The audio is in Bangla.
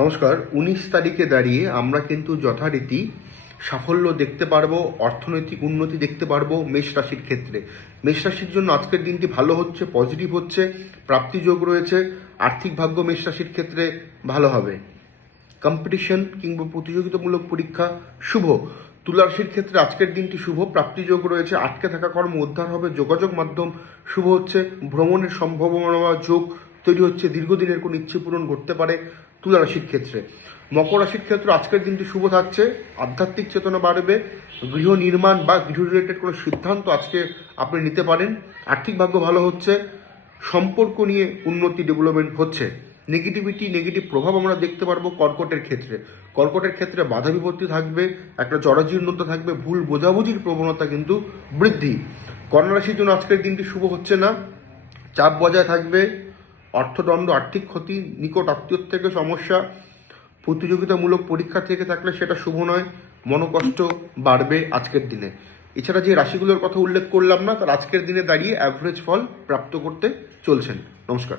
নমস্কার। 19 তারিখে দাঁড়িয়ে আমরা কিন্তু যথারীতি সাফল্য দেখতে পারবো, অর্থনৈতিক উন্নতি দেখতে পারবো মেষ রাশির ক্ষেত্রে। মেষ রাশির জন্য আজকের দিনটি ভালো হচ্ছে, পজিটিভ হচ্ছে, প্রাপ্তিযোগ রয়েছে। আর্থিক ভাগ্য মেষ রাশির ক্ষেত্রে ভালো হবে। কম্পিটিশন কিংবা প্রতিযোগিতামূলক পরীক্ষা শুভ। তুলা রাশির ক্ষেত্রে আজকের দিনটি শুভ, প্রাপ্তিযোগ রয়েছে, আটকে থাকা কর্ম উদ্ধার হবে, যোগাযোগ মাধ্যম শুভ হচ্ছে, ভ্রমণের সম্ভাবনা বা যোগ তৈরি হচ্ছে, দীর্ঘদিনের কোনো ইচ্ছে পূরণ করতে পারে তুলা রাশির ক্ষেত্রে। মকর রাশির ক্ষেত্রে আজকের দিনটি শুভ থাকছে, আধ্যাত্মিক চেতনা বাড়বে, গৃহ নির্মাণ বা গৃহ রিলেটেড কোনো সিদ্ধান্ত আজকে আপনি নিতে পারেন। আর্থিক ভাগ্য ভালো হচ্ছে, সম্পর্ক নিয়ে উন্নতি ডেভেলপমেন্ট হচ্ছে। নেগেটিভ প্রভাব আমরা দেখতে পারবো কর্কটের ক্ষেত্রে। কর্কটের ক্ষেত্রে বাধা বিপত্তি থাকবে, একটা জরাজীর্ণতা থাকবে, ভুল বোঝাবুঝির প্রবণতা কিন্তু বৃদ্ধি। কন্যা রাশির জন্য আজকের দিনটি শুভ হচ্ছে না, চাপ বজায় থাকবে, অর্থদণ্ড, আর্থিক ক্ষতি, নিকট আত্মীয় থেকে সমস্যা, প্রতিযোগিতামূলক পরীক্ষা থেকে থাকলে সেটা শুভ নয়, মনোকষ্ট বাড়বে আজকের দিনে। এছাড়া যে রাশিগুলোর কথা উল্লেখ করলাম না, তার আজকের দিনে দাঁড়িয়ে অ্যাভারেজ ফল প্রাপ্ত করতে চলছেন। নমস্কার।